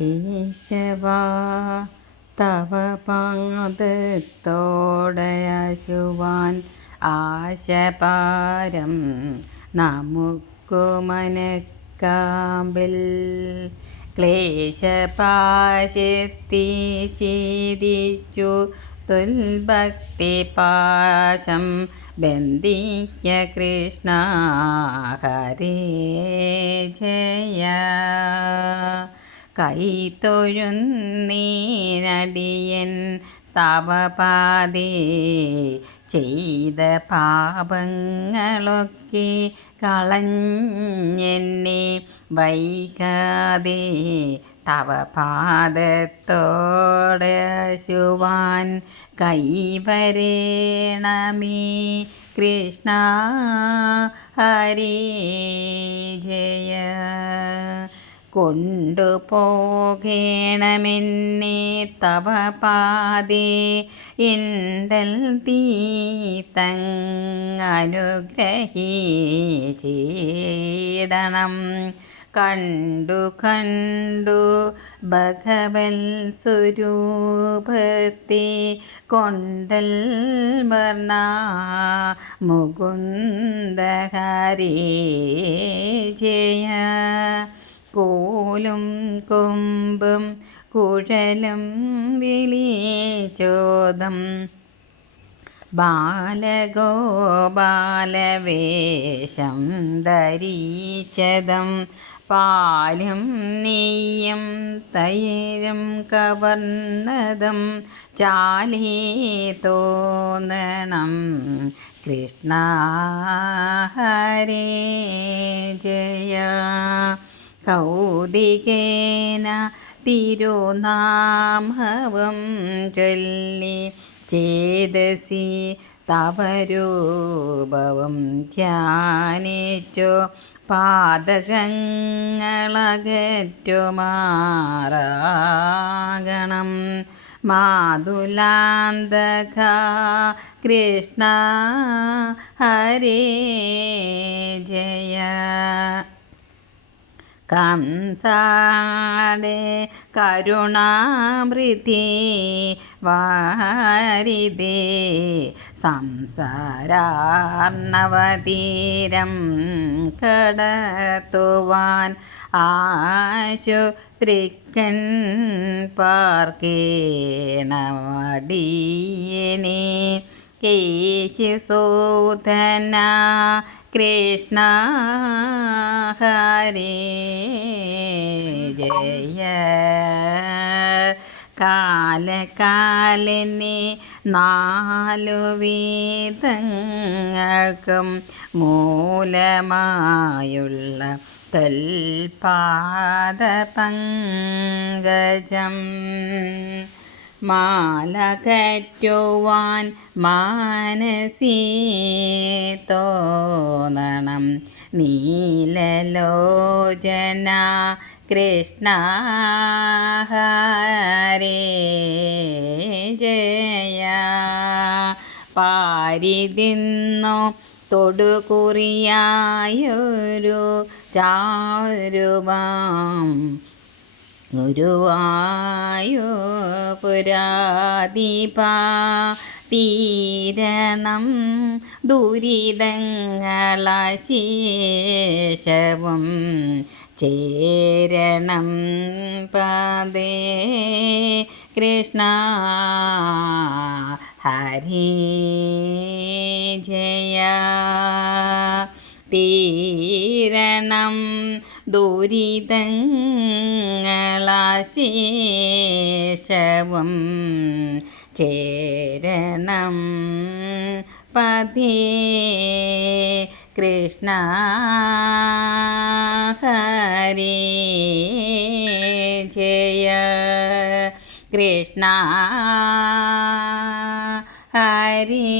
കേശവ തവ പാദത്തോടയശുവാൻ ആശപാരം നമുക്കു മനക്കാമ്പിൽ ക്ലേശപാശത്തി ചിതിച്ചു തുൽഭക്തി പാശം ബന്ധിക്ക കൃഷ്ണ ഹരേ ജയ. കൈത്തൊഴുന്നീനടിയൻ തവപാതേ ചെയ്ത പാപങ്ങളൊക്കെ കളഞ്ഞെന്നെ വൈകാതെ തവ പാദത്തോടശുവാൻ കൈവരേണമേ. കൃഷ്ണ ഹരി ജയ. കൊണ്ടുപോകേണമെന്നെ തവ പാതേ. ഇണ്ടൽ തീത്തങ്ങനുഗ്രഹീടണം കണ്ടു കണ്ടു ഭഗവൽ സ്വരൂപത്തെ കൊണ്ടൽ വർണ മുകുന്ദഹരേ ജയ. കോലും കൊമ്പും കുഴലും വിളിച്ചോദം ബാലഗോപാലവേഷം ധരിച്ചതം പാലും നെയ്യും തൈരും കവർന്നതും ചാലേ തോന്നണം. കൃഷ്ണ ഹരേ ജയ. കൗതികേന തിരുനാമവും ചൊല്ലി ചേതസി തവരൂപവും ധ്യാനിച്ചു. പാതകങ്ങളകറ്റുമാറാകണം മാതുലാന്തക കൃഷ്ണ ഹരേ ജയ. കംസാടെ കരുണാമൃതി വാരിതേ. സംസാരാർണവതീരം കടത്തുവാൻ ആശു ത്രിക്കൻ പാർക്കേണമടിയനെ. കേശിസൂധന കൃഷ്ണ ഹരേ ജയ. കാലകാലനെ നാലു വേദങ്ങൾക്കും മൂലമായുള്ള തൽപാദപങ്കജം മാലകറ്റുവാൻ മാനസീ തോന്നണം നീലലോചന കൃഷ്ണ ഹരേ ജയ. പാരിതിന്നു തൊടുകുറിയായൊരു ചാരുവാം. ഗുരുവായോ പുരാതിപ തീരണം ദുരിതങ്ങളശേഷവും ചേരണം പദേ കൃഷ്ണ. ഹരി ജയ. തീരണം ദുരിതങ്ങളാശേഷവും ചേരണം. പതേ കൃഷ്ണ ഹരി ജയ. കൃഷ്ണ ഹരി